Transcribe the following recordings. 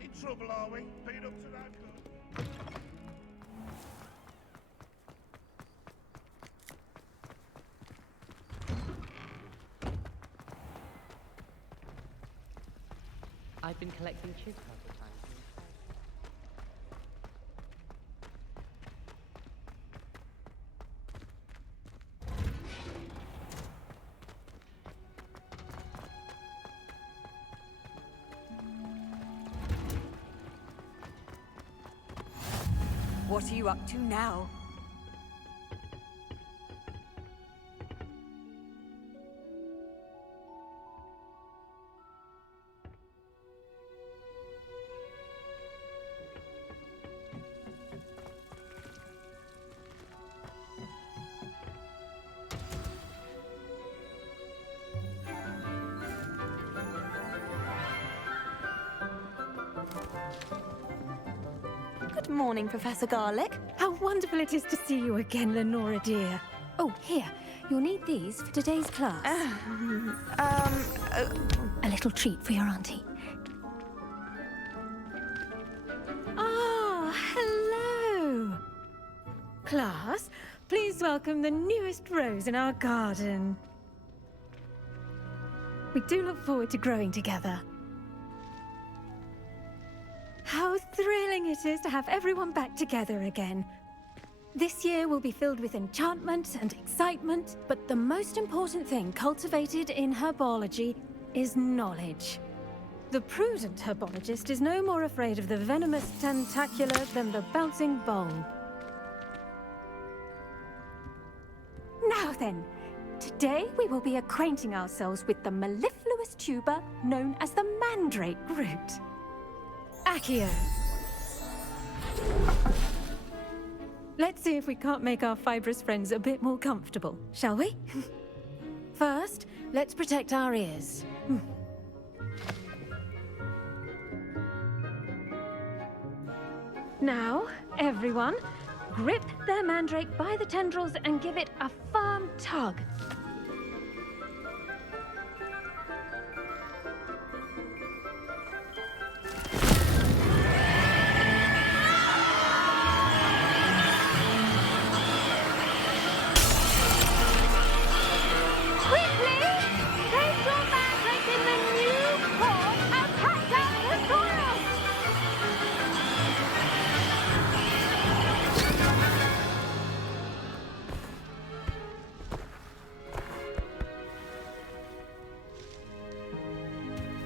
In trouble, are we? Been up to that good? I've been collecting chips all the time. What are you up to now? Good morning, Professor Garlic. How wonderful it is to see you again, Lenora dear. Oh, here. You'll need these for today's class. A little treat for your auntie. Ah, hello. Class, please welcome the newest rose in our garden. We do look forward to growing together. How thrilling it is to have everyone back together again. This year will be filled with enchantment and excitement, but the most important thing cultivated in herbology is knowledge. The prudent herbologist is no more afraid of the venomous tentacular than the bouncing bulb. Now then, today we will be acquainting ourselves with the mellifluous tuber known as the mandrake root. Accio. Let's see if we can't make our fibrous friends a bit more comfortable, shall we? First, let's protect our ears. Now, everyone, grip their mandrake by the tendrils and give it a firm tug.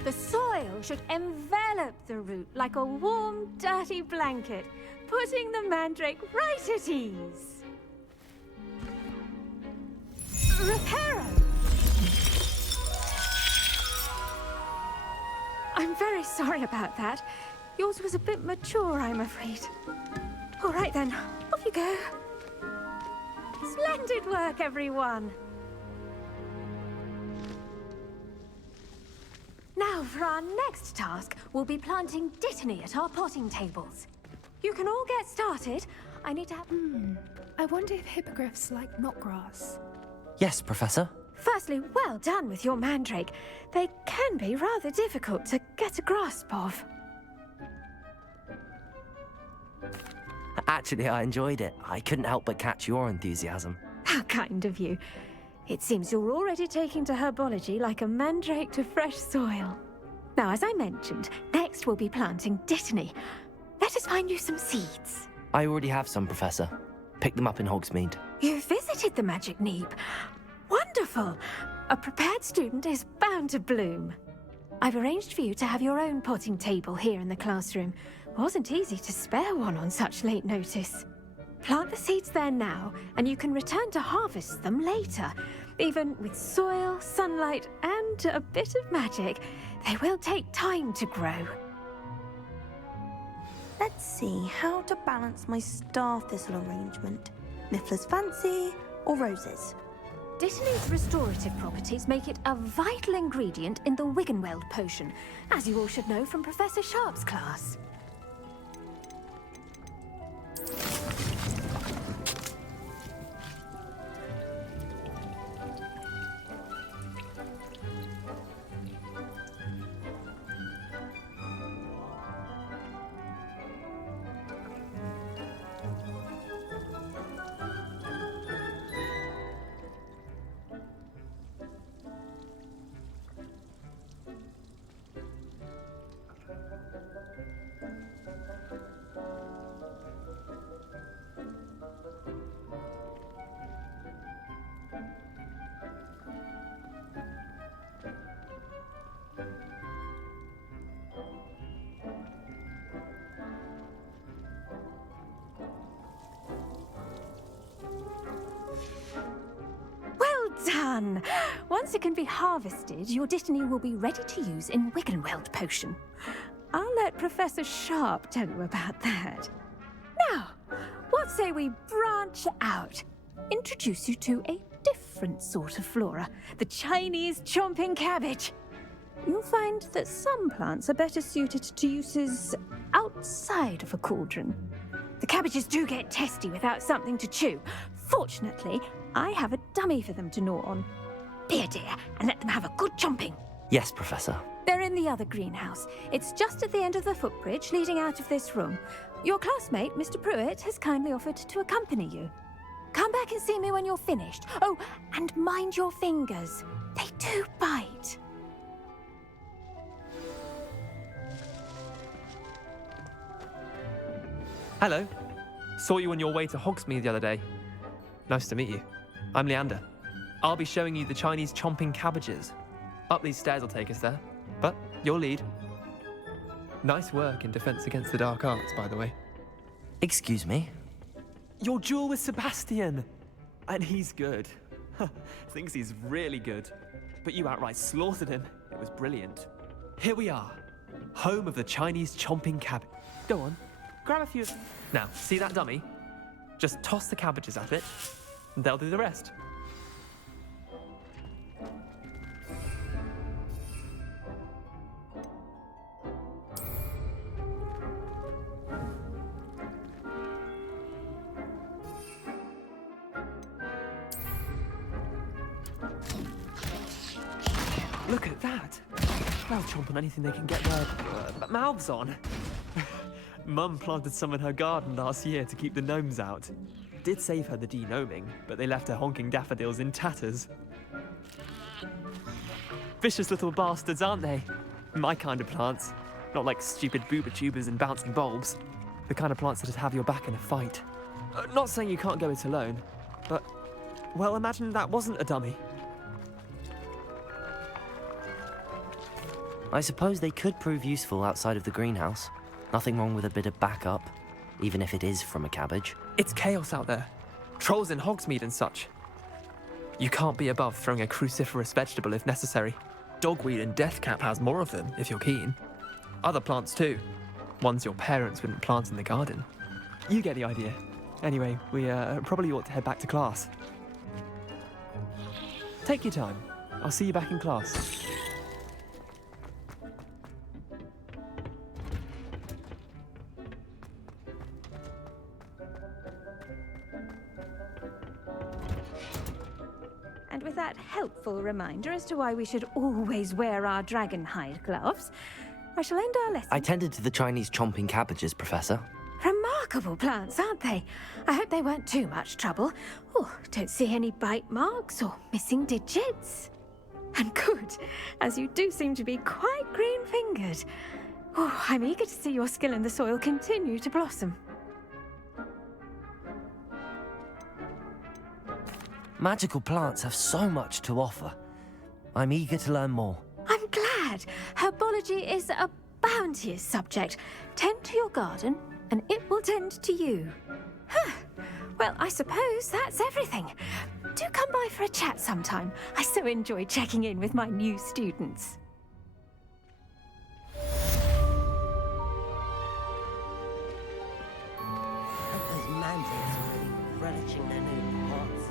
The soil should envelop the root like a warm, dirty blanket, putting the mandrake right at ease. Reparo! I'm very sorry about that. Yours was a bit mature, I'm afraid. All right then, off you go. Splendid work, everyone. Now, for our next task, we'll be planting dittany at our potting tables. You can all get started. I need to have... I wonder if hippogriffs like knotgrass. Yes, Professor. Firstly, well done with your mandrake. They can be rather difficult to get a grasp of. Actually, I enjoyed it. I couldn't help but catch your enthusiasm. How kind of you. It seems you're already taking to herbology like a mandrake to fresh soil. Now, as I mentioned, next we'll be planting dittany. Let us find you some seeds. I already have some, Professor. Picked them up in Hogsmeade. You visited the Magic Neep. Wonderful! A prepared student is bound to bloom. I've arranged for you to have your own potting table here in the classroom. Wasn't easy to spare one on such late notice. Plant the seeds there now, and you can return to harvest them later. Even with soil, sunlight, and a bit of magic, they will take time to grow. Let's see how to balance my star thistle arrangement. Niffler's fancy or roses? Dittany's restorative properties make it a vital ingredient in the Wiggenweld potion, as you all should know from Professor Sharp's class. fun. Once it can be harvested, your Dittany will be ready to use in Wiggenweld potion. I'll let Professor Sharp tell you about that. Now, what say we branch out? Introduce you to a different sort of flora, the Chinese chomping cabbage. You'll find that some plants are better suited to uses outside of a cauldron. The cabbages do get testy without something to chew. Fortunately, I have a dummy for them to gnaw on. Be a dear and let them have a good chomping. Yes, Professor. They're in the other greenhouse. It's just at the end of the footbridge leading out of this room. Your classmate, Mr. Pruitt, has kindly offered to accompany you. Come back and see me when you're finished. Oh, and mind your fingers. They do bite. Hello. Saw you on your way to Hogsmeade the other day. Nice to meet you. I'm Leander. I'll be showing you the Chinese chomping cabbages. Up these stairs will take us there, but you'll lead. Nice work in Defense Against the Dark Arts, by the way. Excuse me? Your duel with Sebastian! And he's good. Thinks he's really good. But you outright slaughtered him. It was brilliant. Here we are. Home of the Chinese chomping cabbage. Go on. Grab a few. Now, see that dummy? Just toss the cabbages at it, and they'll do the rest. Look at that! They'll chomp on anything they can get their mouths on. Mum planted some in her garden last year to keep the gnomes out. Did save her the de-gnoming, but they left her honking daffodils in tatters. Vicious little bastards, aren't they? My kind of plants. Not like stupid booba tubers and bouncing bulbs. The kind of plants that'd have your back in a fight. Not saying you can't go it alone, but, well, imagine that wasn't a dummy. I suppose they could prove useful outside of the greenhouse. Nothing wrong with a bit of backup, even if it is from a cabbage. It's chaos out there. Trolls in Hogsmeade and such. You can't be above throwing a cruciferous vegetable if necessary. Dogweed and deathcap has more of them, if you're keen. Other plants too. Ones your parents wouldn't plant in the garden. You get the idea. Anyway, we probably ought to head back to class. Take your time. I'll see you back in class. And with that helpful reminder as to why we should always wear our dragon hide gloves, I shall end our lesson. I tended to the Chinese chomping cabbages, Professor. Remarkable plants, aren't they? I hope they weren't too much trouble. Oh, don't see any bite marks or missing digits. And good, as you do seem to be quite green-fingered. Oh, I'm eager to see your skill in the soil continue to blossom. Magical plants have so much to offer. I'm eager to learn more. I'm glad. Herbology is a bounteous subject. Tend to your garden, and it will tend to you. Huh. Well, I suppose that's everything. Do come by for a chat sometime. I so enjoy checking in with my new students. Those mandrakes are really relishing their new pots.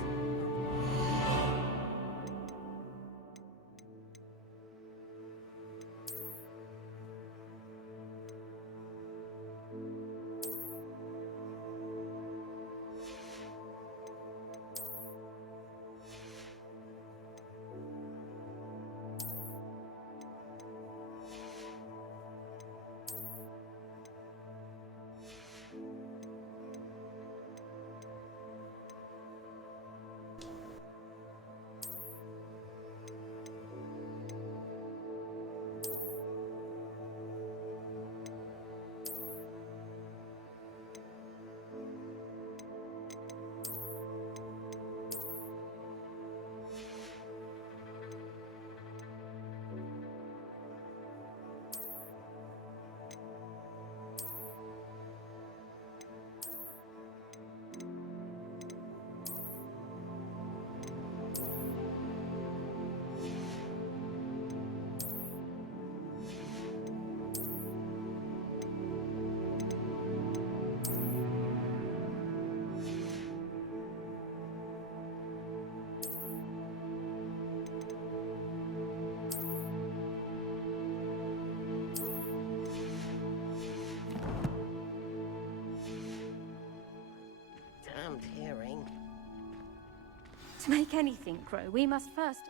To make anything grow, we must first...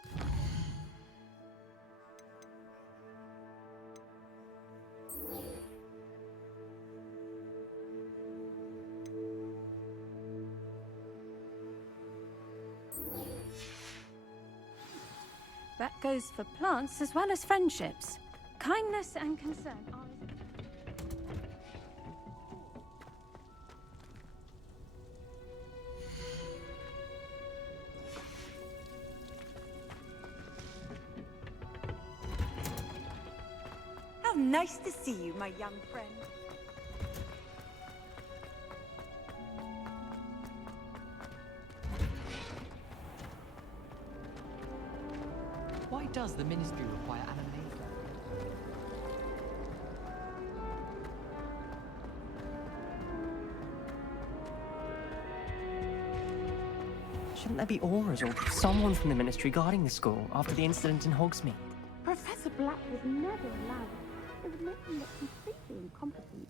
That goes for plants as well as friendships. Kindness and concern are... How nice to see you, my young friend. Why does the ministry require animation? Shouldn't there be auras or someone from the ministry guarding the school after the incident in Hogsmeade? Professor Black was never allowed. It would make him look completely incompetent.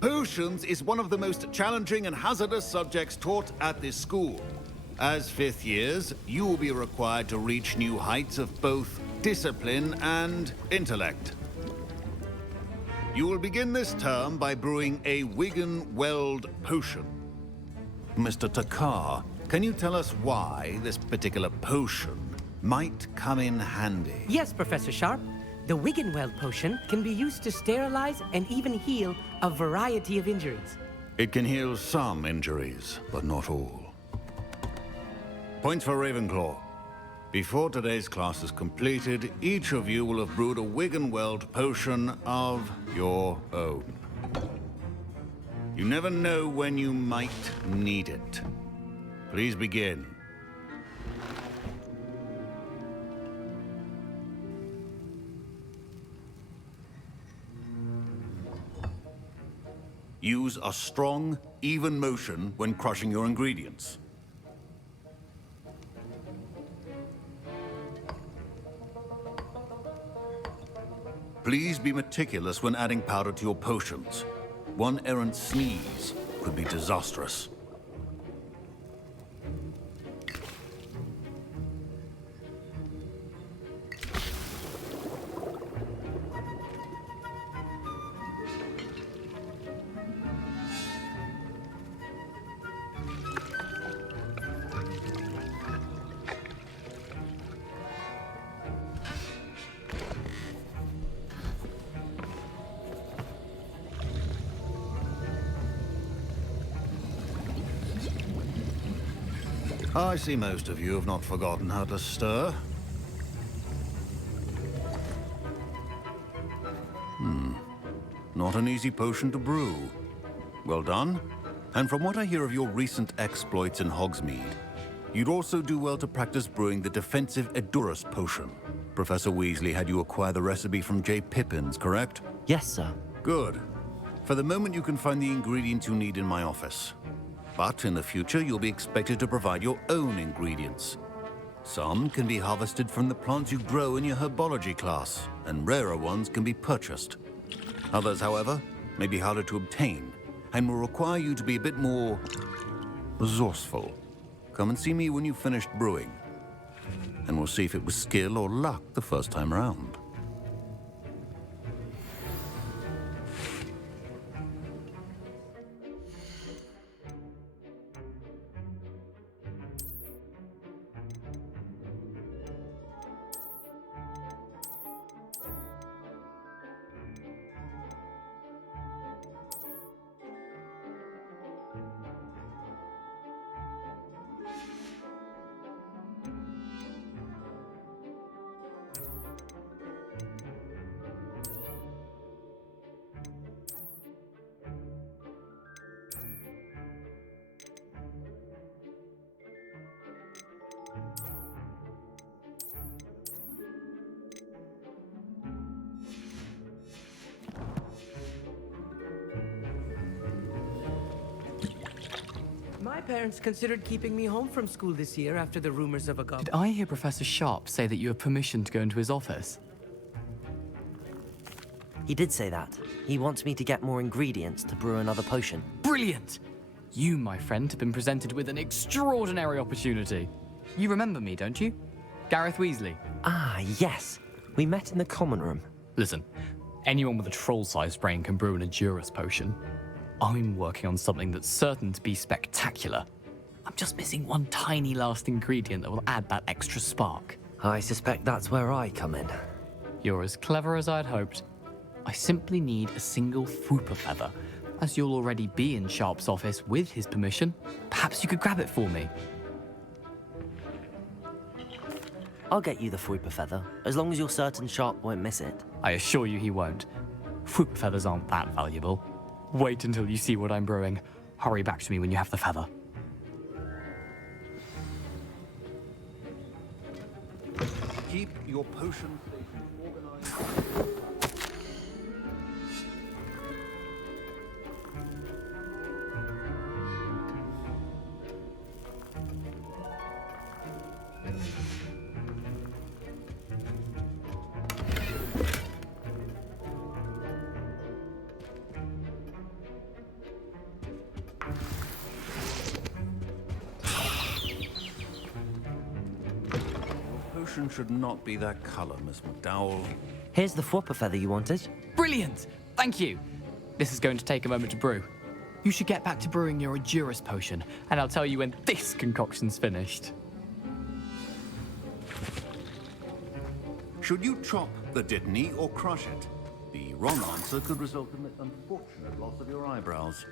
Potions is one of the most challenging and hazardous subjects taught at this school. As fifth years, you will be required to reach new heights of both discipline and intellect. You will begin this term by brewing a Wigan-Weld potion. Mr. Takar, can you tell us why this particular potion might come in handy? Yes, Professor Sharp. The Wigan-Weld potion can be used to sterilize and even heal a variety of injuries. It can heal some injuries, but not all. Points for Ravenclaw. Before today's class is completed, each of you will have brewed a Wigan-Weld potion of your own. You never know when you might need it. Please begin. Use a strong, even motion when crushing your ingredients. Please be meticulous when adding powder to your potions. One errant sneeze could be disastrous. I see most of you have not forgotten how to stir. Not an easy potion to brew. Well done. And from what I hear of your recent exploits in Hogsmeade, you'd also do well to practice brewing the defensive Edurus potion. Professor Weasley had you acquire the recipe from J. Pippins, correct? Yes, sir. Good. For the moment, you can find the ingredients you need in my office. But in the future, you'll be expected to provide your own ingredients. Some can be harvested from the plants you grow in your herbology class, and rarer ones can be purchased. Others, however, may be harder to obtain, and will require you to be a bit more resourceful. Come and see me when you've finished brewing, and we'll see if it was skill or luck the first time around. My parents considered keeping me home from school this year after the rumors of a goblin. Did I hear Professor Sharp say that you have permission to go into his office? He did say that. He wants me to get more ingredients to brew another potion. Brilliant! You, my friend, have been presented with an extraordinary opportunity. You remember me, don't you? Gareth Weasley. Ah, yes. We met in the common room. Listen, anyone with a troll-sized brain can brew an Edurus potion. I'm working on something that's certain to be spectacular. I'm just missing one tiny last ingredient that will add that extra spark. I suspect that's where I come in. You're as clever as I'd hoped. I simply need a single Fwooper feather. As you'll already be in Sharp's office with his permission, perhaps you could grab it for me. I'll get you the Fwooper feather, as long as you're certain Sharp won't miss it. I assure you he won't. Fwooper feathers aren't that valuable. Wait until you see what I'm brewing. Hurry back to me when you have the feather. Keep your potion station organized. Potion should not be that color, Miss McDowell. Here's the Fwooper feather you wanted. Brilliant! Thank you! This is going to take a moment to brew. You should get back to brewing your Edurus potion, and I'll tell you when this concoction's finished. Should you chop the Dittany or crush it? The wrong answer could result in the unfortunate loss of your eyebrows.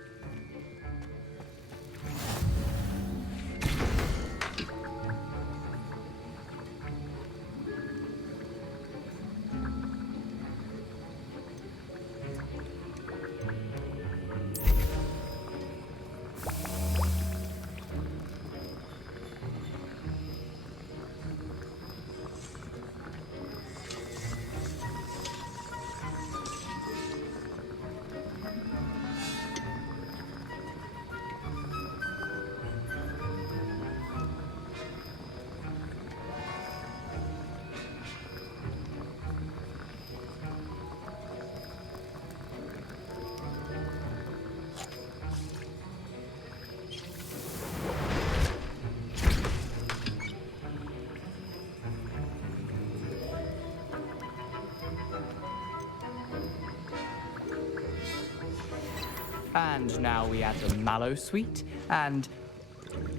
And now we add the mallow sweet, and...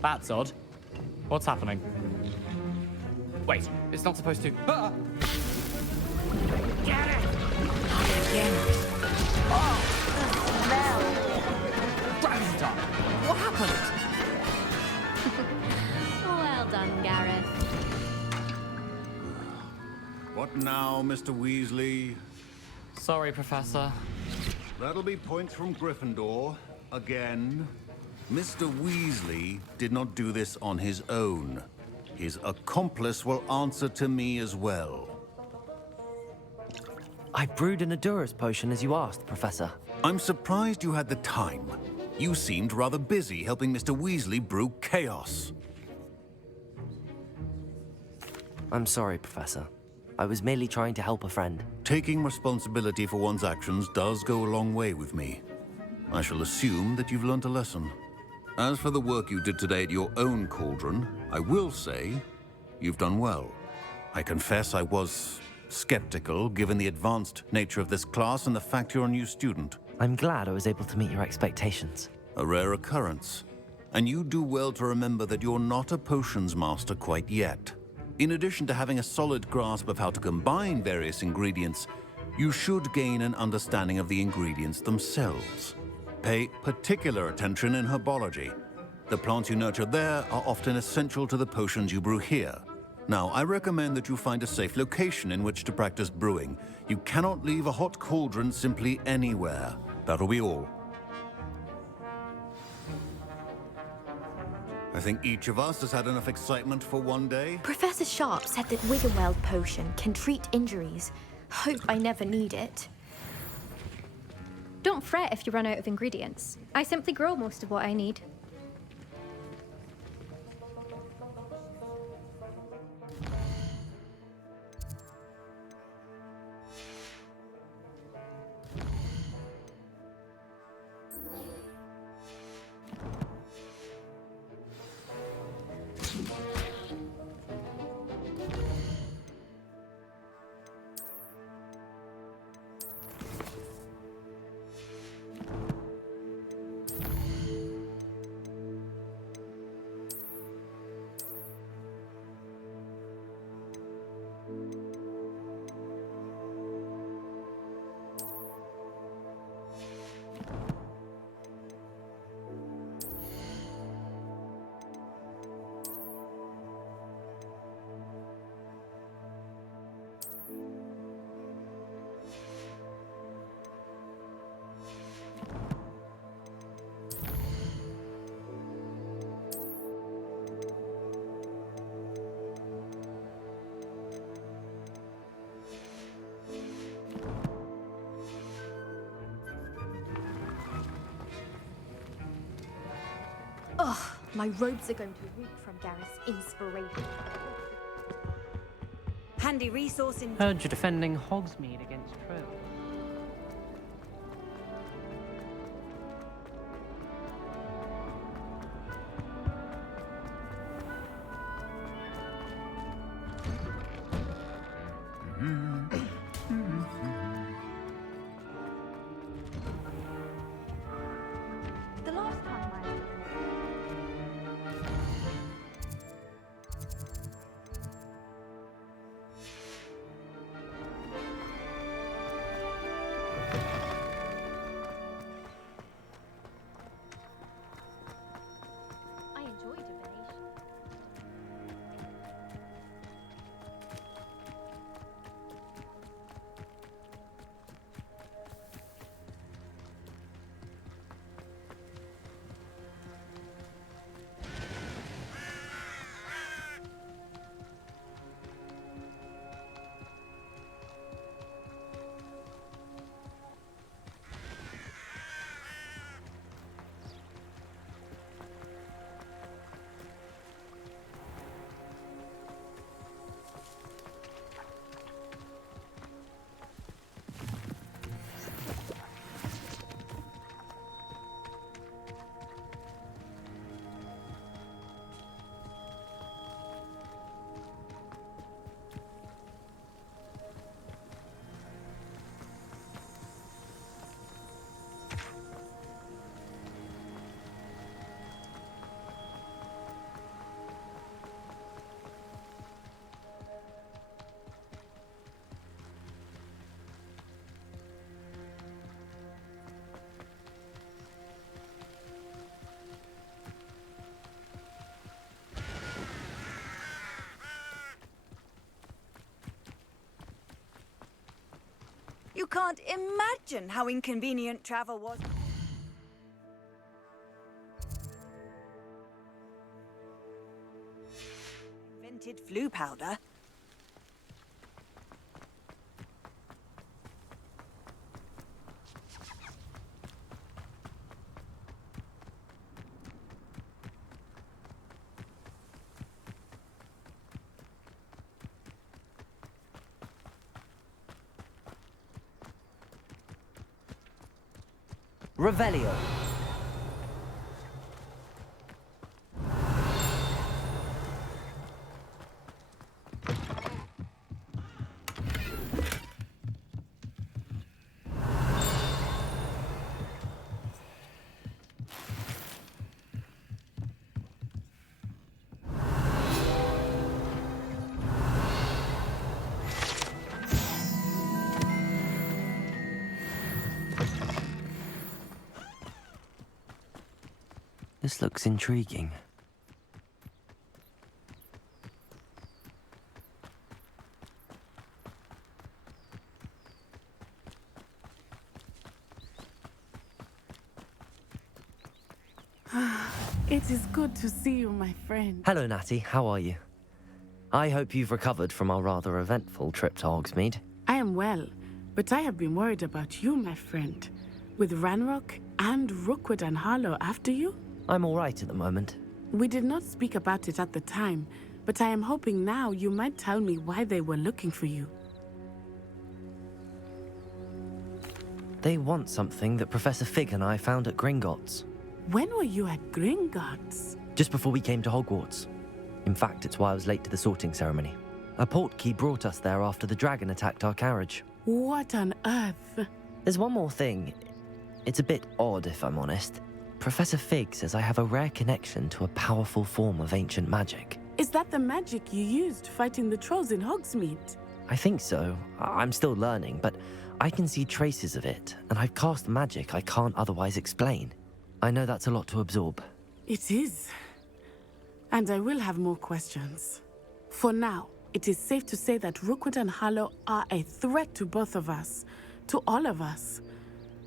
That's odd. What's happening? Wait, it's not supposed to... Ah! Get it! Again. Oh! The smell! Gravity time! What happened? Well done, Gareth. What now, Mr. Weasley? Sorry, Professor. That'll be points from Gryffindor. Again. Mr. Weasley did not do this on his own. His accomplice will answer to me as well. I brewed an Edurus potion as you asked, Professor. I'm surprised you had the time. You seemed rather busy helping Mr. Weasley brew chaos. I'm sorry, Professor. I was merely trying to help a friend. Taking responsibility for one's actions does go a long way with me. I shall assume that you've learnt a lesson. As for the work you did today at your own cauldron, I will say you've done well. I confess I was skeptical, given the advanced nature of this class and the fact you're a new student. I'm glad I was able to meet your expectations. A rare occurrence. And you do well to remember that you're not a potions master quite yet. In addition to having a solid grasp of how to combine various ingredients, you should gain an understanding of the ingredients themselves. Pay particular attention in herbology. The plants you nurture there are often essential to the potions you brew here. Now, I recommend that you find a safe location in which to practice brewing. You cannot leave a hot cauldron simply anywhere. That'll be all. I think each of us has had enough excitement for one day. Professor Sharp said that Wiggenweld potion can treat injuries. Hope I never need it. Don't fret if you run out of ingredients. I simply grow most of what I need. Oh, my robes are going to reek from Gareth's inspiration. Handy resource in... Heard you're defending Hogsmeade against trolls. The last time I... I enjoy divination. You can't imagine how inconvenient travel was. Invented flu powder. Revelio. This looks intriguing. It is good to see you, my friend. Hello, Natty. How are you? I hope you've recovered from our rather eventful trip to Hogsmeade. I am well, but I have been worried about you, my friend. With Ranrock and Rookwood and Harlow after you? I'm all right at the moment. We did not speak about it at the time, but I am hoping now you might tell me why they were looking for you. They want something that Professor Fig and I found at Gringotts. When were you at Gringotts? Just before we came to Hogwarts. In fact, it's why I was late to the sorting ceremony. A portkey brought us there after the dragon attacked our carriage. What on earth? There's one more thing. It's a bit odd, if I'm honest. Professor Fig says I have a rare connection to a powerful form of ancient magic. Is that the magic you used fighting the trolls in Hogsmeade? I think so. I'm still learning, but I can see traces of it, and I've cast magic I can't otherwise explain. I know that's a lot to absorb. It is. And I will have more questions. For now, it is safe to say that Rookwood and Harlow are a threat to both of us, to all of us,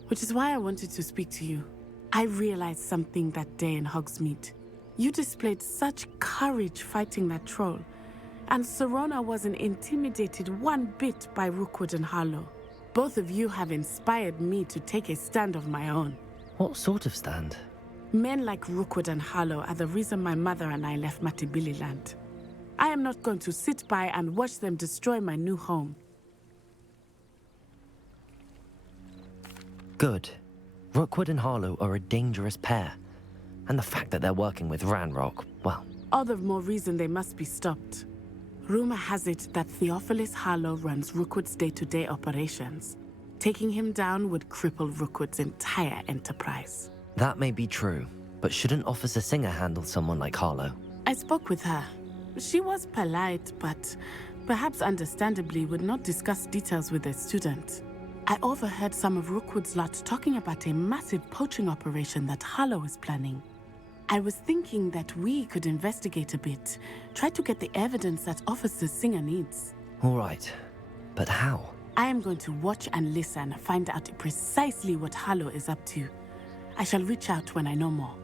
which is why I wanted to speak to you. I realized something that day in Hogsmeade. You displayed such courage fighting that troll, and Serona wasn't intimidated one bit by Rookwood and Harlow. Both of you have inspired me to take a stand of my own. What sort of stand? Men like Rookwood and Harlow are the reason my mother and I left Matibili-land. I am not going to sit by and watch them destroy my new home. Good. Rookwood and Harlow are a dangerous pair. And the fact that they're working with Ranrock, well... All the more reason they must be stopped. Rumor has it that Theophilus Harlow runs Rookwood's day-to-day operations. Taking him down would cripple Rookwood's entire enterprise. That may be true, but shouldn't Officer Singer handle someone like Harlow? I spoke with her. She was polite, but perhaps understandably would not discuss details with a student. I overheard some of Rookwood's lot talking about a massive poaching operation that Harlow is planning. I was thinking that we could investigate a bit, try to get the evidence that Officer Singer needs. All right, but how? I am going to watch and listen, find out precisely what Harlow is up to. I shall reach out when I know more.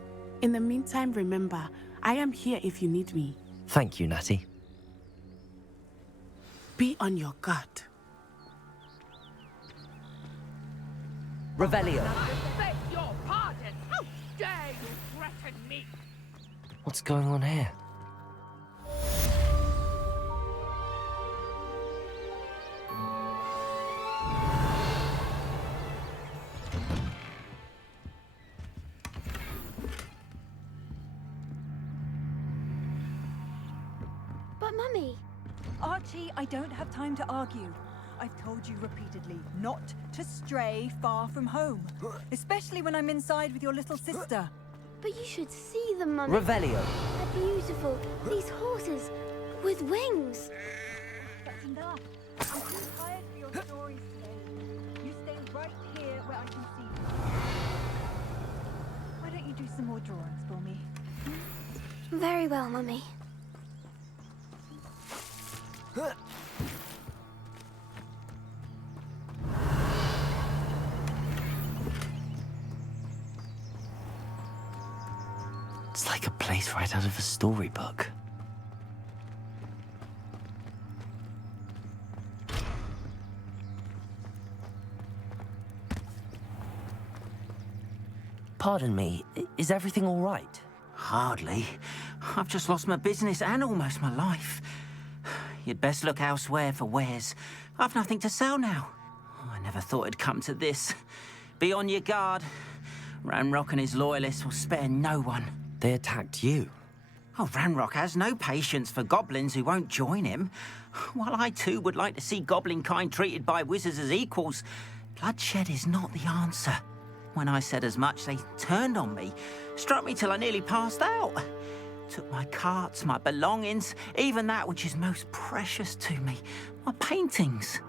In the meantime, remember, I am here if you need me. Thank you, Natty. Be on your guard. Revelio. I beg your pardon. How dare you threaten me? What's going on here? But Mummy... Archie, I don't have time to argue. I've told you repeatedly not to stray far from home. Especially when I'm inside with your little sister. But you should see them, Mummy. Revelio. They're beautiful. These horses with wings. That's enough. I'm too tired for your stories today. You stay right here where I can see you. Why don't you do some more drawings for me? Very well, Mummy. It's like a place right out of a storybook. Pardon me, is everything all right? Hardly. I've just lost my business and almost my life. You'd best look elsewhere for wares. I've nothing to sell now. I never thought it'd come to this. Be on your guard. Ranrock and his loyalists will spare no one. They attacked you. Oh, Ranrock has no patience for goblins who won't join him. While I too would like to see goblin kind treated by wizards as equals, bloodshed is not the answer. When I said as much, they turned on me, struck me till I nearly passed out. Took my carts, my belongings, even that which is most precious to me, my paintings.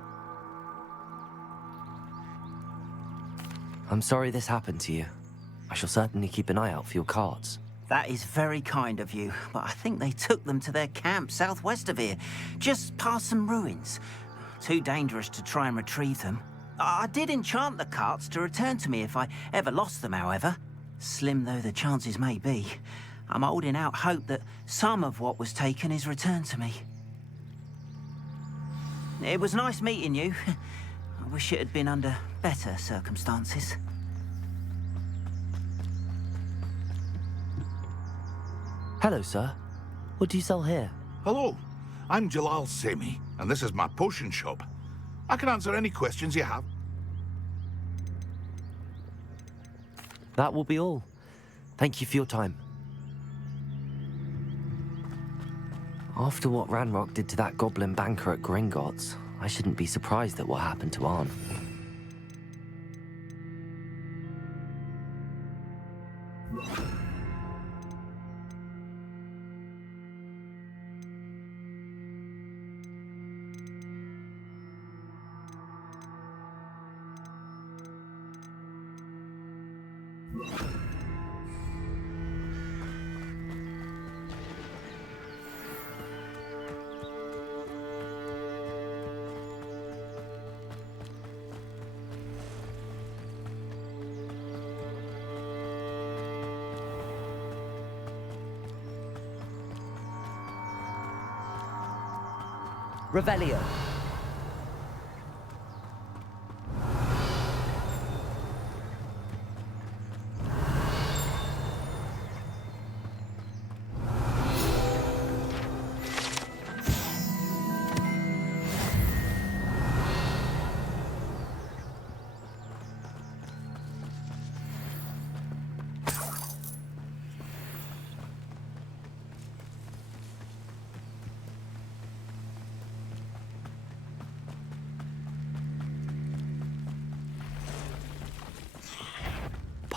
I'm sorry this happened to you. I shall certainly keep an eye out for your cards. That is very kind of you, but I think they took them to their camp southwest of here, just past some ruins. Too dangerous to try and retrieve them. I did enchant the carts to return to me if I ever lost them, however. Slim though the chances may be, I'm holding out hope that some of what was taken is returned to me. It was nice meeting you. I wish it had been under better circumstances. Hello, sir. What do you sell here? Hello, I'm Jalal Semi, and this is my potion shop. I can answer any questions you have. That will be all. Thank you for your time. After what Ranrock did to that goblin banker at Gringotts, I shouldn't be surprised at what happened to Arn. Revelio.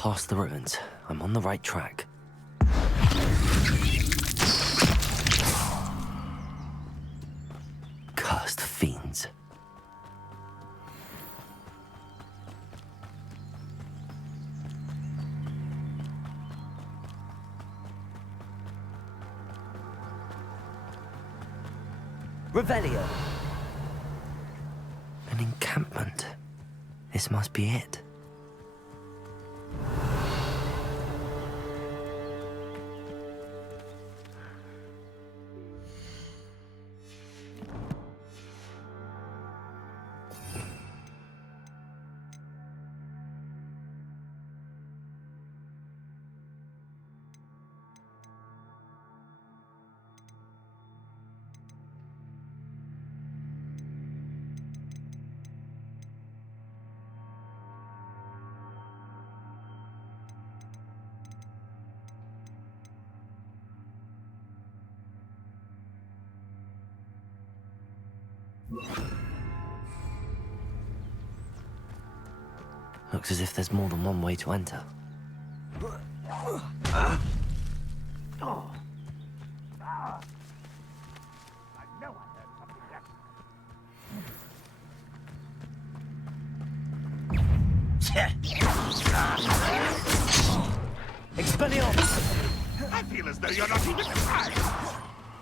past the ruins. I'm on the right track. Cursed fiends. Revelio. An encampment. This must be it. Looks as if there's more than one way to enter. Expelliarmus! I feel as though you're not even trying.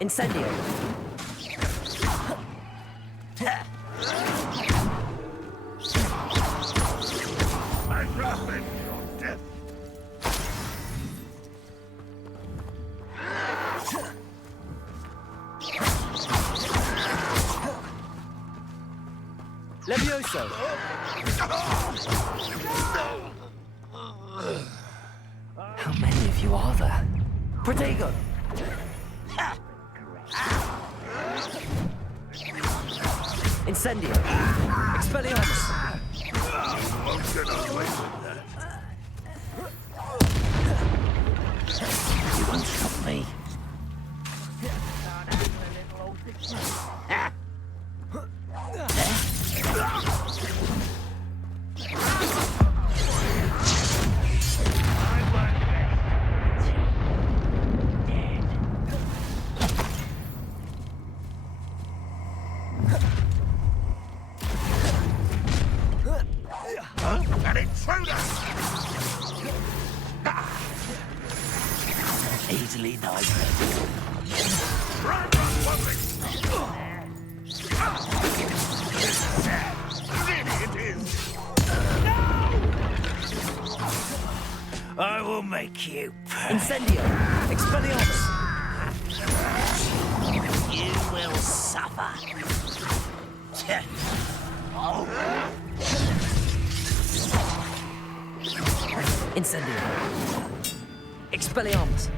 Incendio! I shall avenge your death. Levioso! How many of you are there? Protego! Incendio! Expelliarmus! Won't get away with that. You won't stop me. An intruder! Easily digested. Run, wobbling! Really it is! No! I will make you pay. Incendio! Expelliarmus! You will suffer. Incendio! Expelliarmus!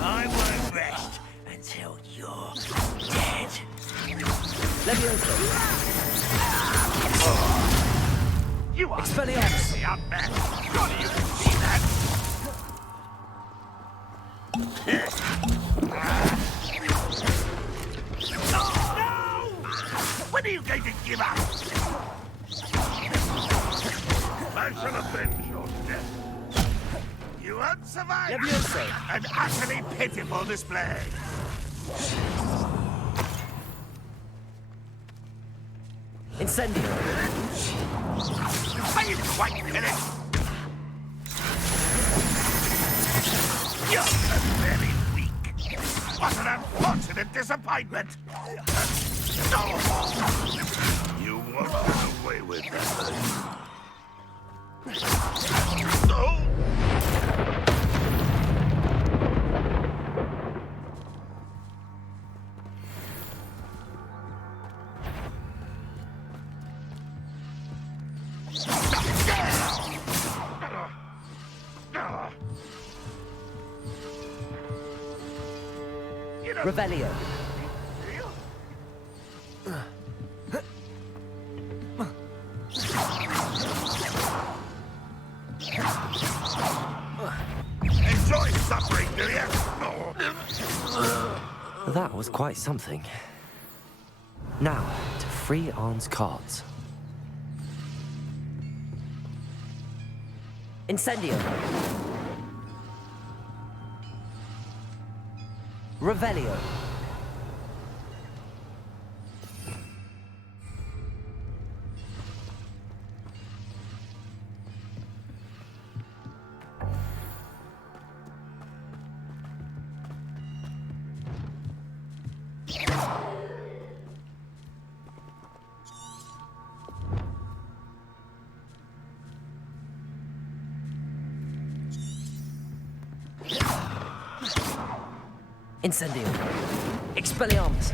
I won't rest until you're dead. Levioso! You are Expelliarmus! me up there. Surely you can see that. No! When are you going to give up? I shall avenge your death. You won't survive. Levioso! An utterly pitiful display. Incendio! Are you quite finished? You're very weak. What an unfortunate disappointment. You won't get away with that. No! Revelio! Enjoy suffering, do you? That was quite something. Now, to free Arn's cards. Incendio. Revelio. Incendio. Expelliarmus.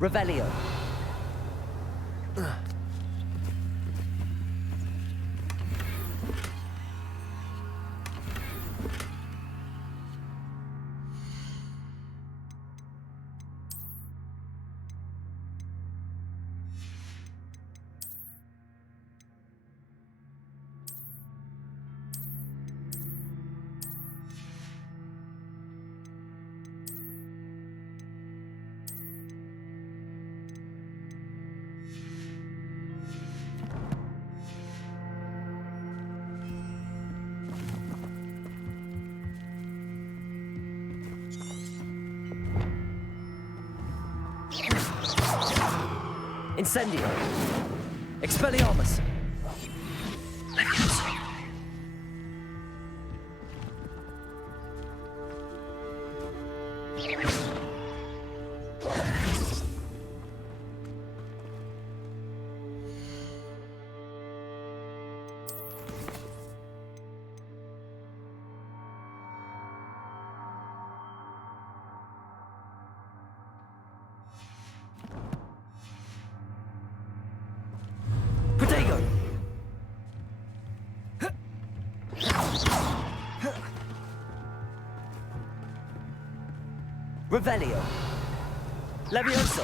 Revelio. Incendio. Expelliarmus. Revelio. Levioso.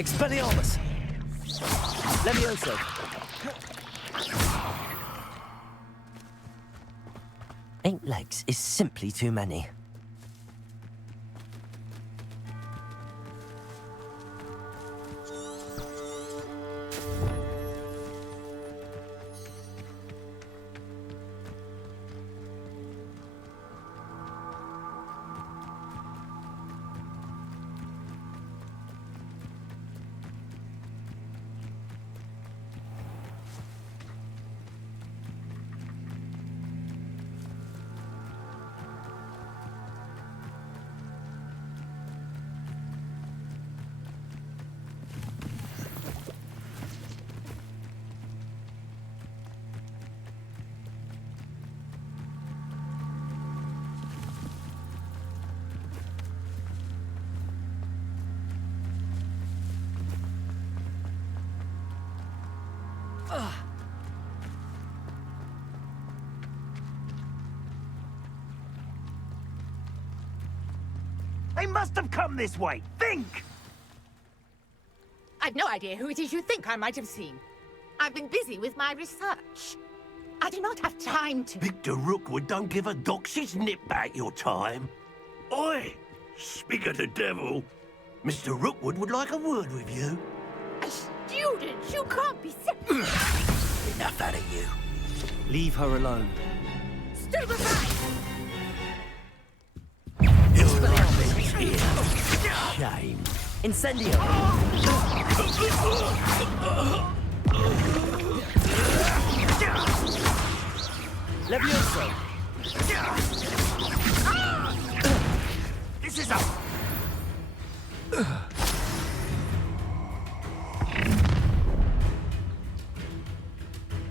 Expelliarmus. Levioso. Eight legs is simply too many. They must have come this way. Think! I've no idea who it is you think I might have seen. I've been busy with my research. I do not have time to... Victor Rookwood don't give a doxy's nip back your time. Oi! Speak of the devil. Mr. Rookwood would like a word with you. A student? You can't be serious. Enough out of you. Leave her alone. Stupefy! Shame. Incendio! Levioso! This is up!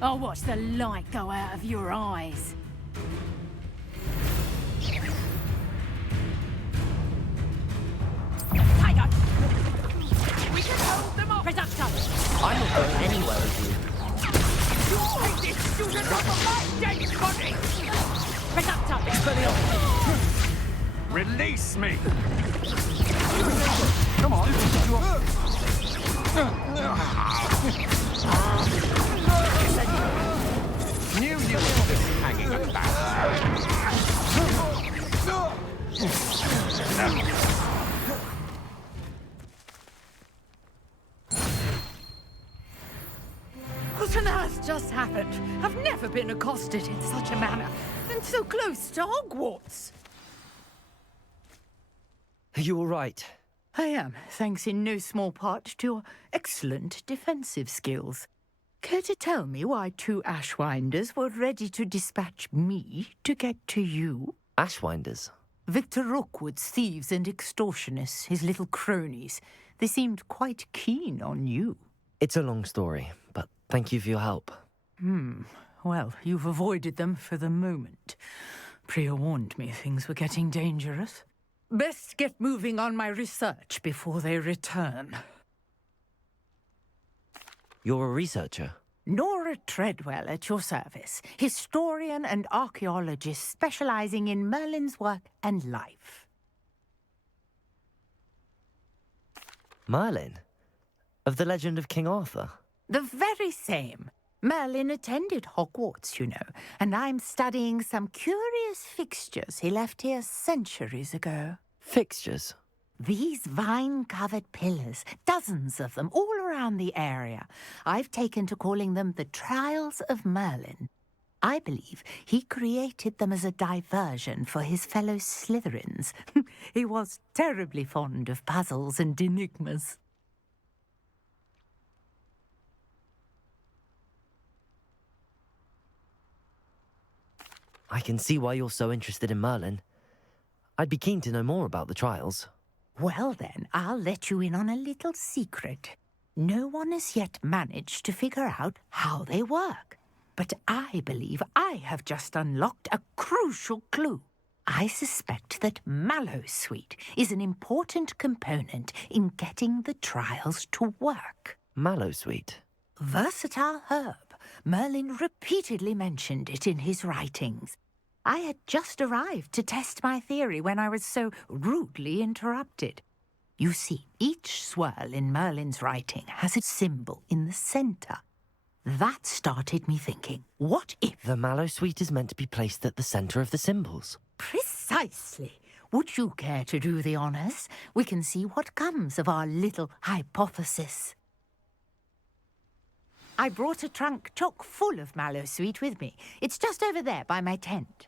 I'll watch the light go out of your eyes. Tiger! We can hold them off! Reducto! I'm not going anywhere with you. You take this student off of my dead body! Reducto! Release me! Come on. Knew you were still hanging about. What on earth just happened? I've never been accosted in such a manner, and so close to Hogwarts. Are you all right? I am, thanks in no small part to your excellent defensive skills. Care to tell me why two Ashwinders were ready to dispatch me to get to you? Ashwinders? Victor Rookwood's thieves and extortionists, his little cronies. They seemed quite keen on you. It's a long story, but thank you for your help. Well, you've avoided them for the moment. Priya warned me things were getting dangerous. Best get moving on my research before they return. You're a researcher? Nora Treadwell at your service, historian and archaeologist specializing in Merlin's work and life. Merlin? Of the legend of King Arthur? The very same. Merlin attended Hogwarts, you know, and I'm studying some curious fixtures he left here centuries ago. Fixtures? These vine-covered pillars, dozens of them, all around the area. I've taken to calling them the Trials of Merlin. I believe he created them as a diversion for his fellow Slytherins. He was terribly fond of puzzles and enigmas. I can see why you're so interested in Merlin. I'd be keen to know more about the trials. Well then, I'll let you in on a little secret. No one has yet managed to figure out how they work. But I believe I have just unlocked a crucial clue. I suspect that Mallowsweet is an important component in getting the trials to work. Mallowsweet? Versatile herb. Merlin repeatedly mentioned it in his writings. I had just arrived to test my theory when I was so rudely interrupted. You see, each swirl in Merlin's writing has a symbol in the centre. That started me thinking, what if... The Mallowsweet is meant to be placed at the centre of the symbols. Precisely. Would you care to do the honours? We can see what comes of our little hypothesis. I brought a trunk chock full of Mallowsweet with me. It's just over there by my tent.